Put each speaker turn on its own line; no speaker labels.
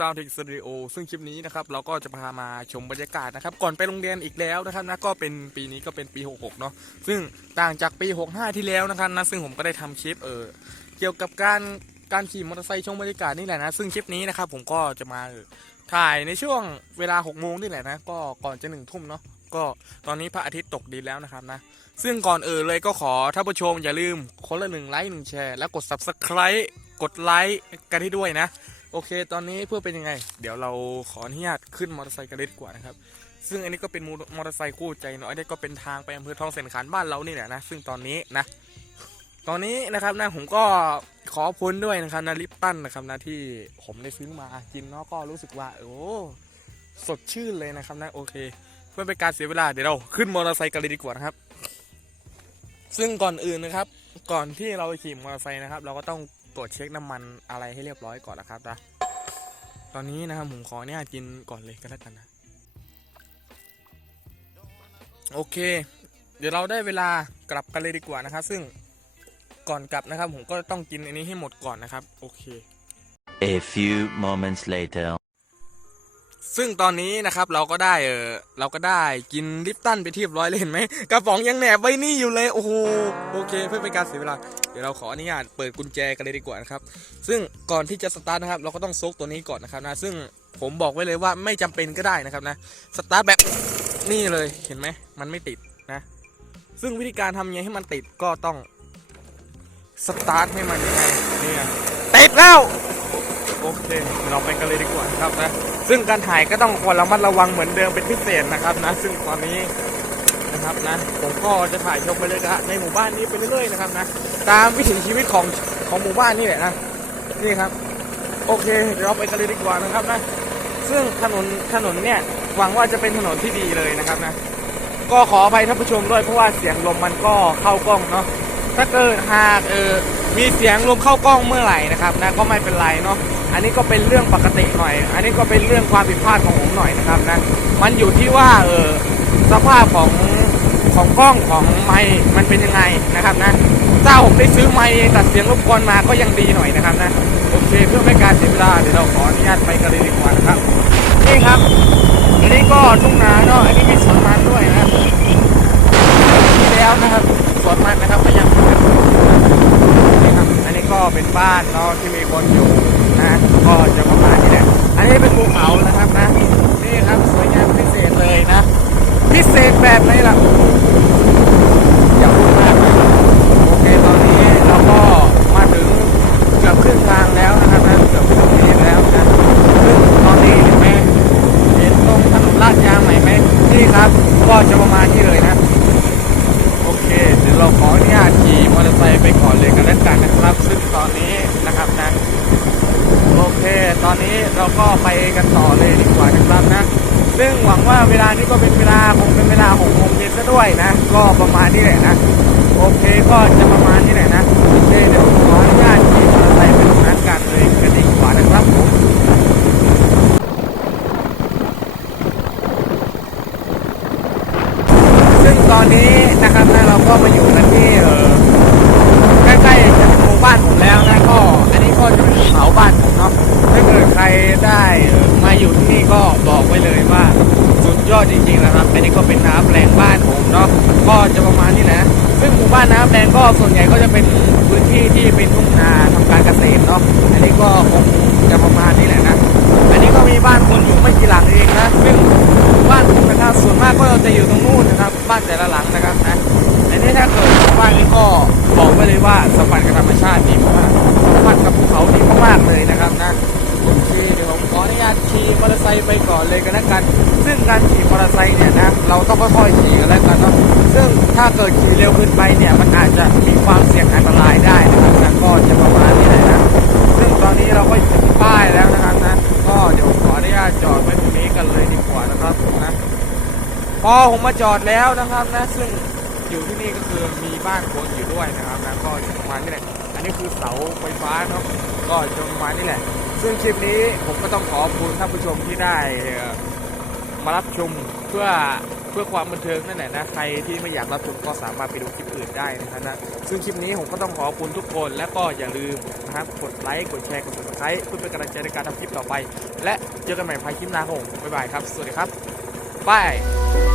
ครับ Sound Tech Studio ซึ่งคลิปนี้นะครับเราก็จะพามาชมบรรยากาศนะครับ ก่อนไปโรงเรียนอีกแล้วนะครับนะก็เป็นปีนี้ก็เป็นปี 66 เนาะซึ่งต่างจากปี 65 ที่แล้วนะครับนะซึ่งผมก็ได้ทำคลิปเออเกี่ยวกับการการขี่มอเตอร์ไซค์ชมบรรยากาศนี่แหละนะซึ่งคลิปนี้นะครับผมก็จะมาถ่ายในช่วงเวลา6โมงนี่แหละนะก็ก่อนจะหนึ่งทุ่มเนาะก็ตอนนี้พระอาทิตย์ตกดินแล้วนะครับนะ ซึ่งก่อนเออเลยก็ขอท่านผู้ชมอย่าลืมคนละหนึ่งไลค์หนึ่งแชร์แล้วกด subscribe กดไลค์กันให้ด้วยนะ โอเค ตอนนี้เพื่อเป็นยังไง เดี๋ยวเราขออนุญาตขึ้นมอเตอร์ไซค์กันเลยดีกว่านะครับ ซึ่งอันนี้ก็เป็นมอเตอร์ไซค์คู่ใจน้อยนี่ก็เป็นทางไปอำเภอทองเสนขานบ้านเรานี่แหละนะ ซึ่งตอนนี้นะ ตอนนี้นะครับนะผมก็ขอพ้นด้วยนะครับนะลิปตันนะครับนะที่ผมได้ซื้อมากินเนาะก็รู้สึกว่าโอ้สดชื่นเลยนะครับนะโอเค เพื่อเป็นการเสียเวลาเดี๋ยวเราขึ้นมอเตอร์ไซค์กันเลยดีกว่านะครับ ซึ่งก่อนอื่นนะครับ ก่อนที่เราจะขี่มอเตอร์ไซค์นะครับ เราก็ต้อง ตรวจเช็คน้ำมันอะไรให้เรียบร้อยก่อนนะครับนะตอนนี้นะครับผมขอเนี่ยกินก่อนเลยก็แล้วกันนะ โอเค เดี๋ยวเราได้เวลากลับกันเลยดีกว่านะครับ ซึ่งก่อนกลับนะครับ ผมก็ต้องกินอันนี้ให้หมดก่อนนะครับ โอเค
A few moments later.
ซึ่งตอนนี้นะครับเราก็ได้เออเราก็ได้กินลิปตันไปที่บร้อยเลยเห็นไหมกระป๋องยังแหนบไว้นี่อยู่เลยโอ้โหโอเค เพื่อเป็นการเสียเวลาเดี๋ยวเราขออนุญาตเปิดกุญแจกันเลยดีกว่านะครับ ซึ่งก่อนที่จะสตาร์ทนะครับ เราก็ต้องซกตัวนี้ก่อนนะครับนะซึ่งผมบอกไว้เลยว่าไม่จำเป็นก็ได้นะครับนะสตาร์ทแบบนี่เลยเห็นไหมมันไม่ติดนะ ซึ่งวิธีการทำยังไงให้มันติดก็ต้องสตาร์ทให้มันยังไงเนี่ยติดแล้ว เคเราไปกันเลยดีกว่านะครับนะซึ่งการถ่ายก็ต้องควรระมัดระวังเหมือนเดิมเป็นพิเศษนะครับนะซึ่งตอนนี้นะครับนะผมก็จะถ่ายชมบรรยากาศในหมู่บ้านนี้ไปเรื่อยๆนะครับนะตามวิถีชีวิตของของหมู่บ้านนี่แหละนะนี่ครับ โอเคเดี๋ยวเราไปกันเลยดีกว่านะครับนะซึ่งถนนถนนเนี่ยหวังว่าจะเป็นถนนที่ดีเลยนะครับนะก็ขออภัยท่านผู้ชมด้วยเพราะว่าเสียงลมมันก็เข้ากล้องเนาะถ้าเกิดหากเออมีเสียงลมเข้ากล้องเมื่อไหร่นะครับนะก็ไม่เป็นไรเนาะ อันนี้ก็เป็นเรื่องปกติหน่อย อันนี้ก็เป็นเรื่องความผิดพลาดของผมหน่อยนะครับนะ มันอยู่ที่ว่าเออสภาพของของกล้องของไมค์มันเป็นยังไงนะครับนะถ้าผมได้ซื้อไมค์ตัดเสียงรบกวนมาก็ยังดีหน่อยนะครับนะโอเคเพื่อไม่การเสียเวลาเดี๋ยวเราขออนุญาตไปกันเลยดีกว่านะครับนี่ครับอันนี้ก็ทุ่งนาเนาะอันนี้มีสวนมันด้วยนะที่แล้วนะครับสวนมันนะครับก็ยังนี่ครับอันนี้ก็เป็นบ้านเนาะที่มีคนอยู่ ก็จะประมาณนี้แหละ อันนี้เป็นภูเขานะครับนะ นี่ครับสวยงามพิเศษเลยนะ พิเศษแบบไหนล่ะอย่าพูดมากนะโอเคตอนนี้เราก็มาถึงเกือบครึ่งทางแล้วนะครับนะเกือบครึ่งเมตรแล้วนะซึ่งตอนนี้เห็นไหมเห็นตรงถนนลาดยางไหมไหมนี่ครับก็จะประมาณนี้เลยนะโอเค เดี๋ยวเราขออนุญาตขี่มอเตอร์ไซค์ไปก่อนเลยกันแล้วกันนะครับ ซึ่งตอนนี้นะครับนะ โอเค ตอนนี้เราก็ไปกันต่อเลยดีกว่านะครับนะ ซึ่งหวังว่าเวลานี้ก็เป็นเวลาคงเป็นเวลาหกโมงเย็นซะด้วยนะ ก็ประมาณนี้แหละนะ โอเคก็จะประมาณนี้แหละนะโอเคเดี๋ยวขออนุญาตขี่มอเตอร์ไซค์ไปตรงนั้นกันเลยกันดีกว่านะครับผม ซึ่งตอนนี้นะครับนะเราก็มาอยู่กันที่เออใกล้ๆจะถึงหมู่บ้านผมแล้วนะก็อันนี้ก็จะเป็นภูเขาบ้านผมเนาะถ้าเกิดใครได้เอ่อมาอยู่ที่นี่ก็บอกไว้เลยว่าสุดยอดจริงๆนะครับ อันนี้ก็เป็นน้ำแรงบ้านผมเนาะก็จะประมาณนี้แหละซึ่งหมู่บ้านน้ำแรงก็ส่วนใหญ่ก็จะเป็นพื้นที่ที่เป็นทุ่งนาทำการเกษตรเนาะอันนี้ก็คงจะประมาณนี้แหละนะอันนี้ก็มีบ้านคนอยู่ไม่กี่หลังเองนะซึ่งบ้านผมนะครับส่วนมากก็จะอยู่ตรงนู้นนะครับ บ้านแต่ละหลังนะครับนะอันนี้ถ้าเกิดบ้านนี้ก็บอกไว้เลยว่าสัมผัสกับธรรมชาติดีมากสัมผัสกับภูเขาดีมากๆเลยนะครับนะโอเคเดี๋ยวผมขออนุญาตขี่มอเตอร์ไซค์ไปก่อนเลยกันแล้กัน ซึ่งการขี่มอเตอร์ไซค์เนี่ยนะเราต้องค่อยๆขี่กันแล้วกันเนาะ เร็วขึ้นไปเนี่ยมันอาจจะมีความเสี่ยงอันตรายได้นะครับนะก็จะประมาณนี้เลยนะ ซึ่งตอนนี้เราก็ถึงป้ายแล้วนะครับนะก็เดี๋ยวขออนุญาตจอดไว้ตรงนี้กันเลยดีกว่านะครับนะพอผมมาจอดแล้วนะครับนะซึ่งอยู่ที่นี่ก็คือมีบ้านคนอยู่ด้วยนะครับนะก็จะประมาณนี้แหละอันนี้คือเสาไฟฟ้าเนาะก็จะประมาณนี้แหละ ซึ่งคลิปนี้ผมก็ต้องขอบคุณท่านผู้ชมที่ได้มารับชมเพื่อ เพื่อความบันเทิงนั่นแหละนะใครที่ไม่อยากรับชมก็สามารถไปดูคลิปอื่นได้นะครับนะซึ่งคลิปนี้ผมก็ต้องขอบคุณทุกคน และก็อย่าลืมนะครับกดไลค์กดแชร์กดติดตามเพื่อเป็นกำลังใจในการทำคลิปต่อไป และเจอกันใหม่ภายคลิปหน้าครับผมบ๊ายบายครับสวัสดีครับบาย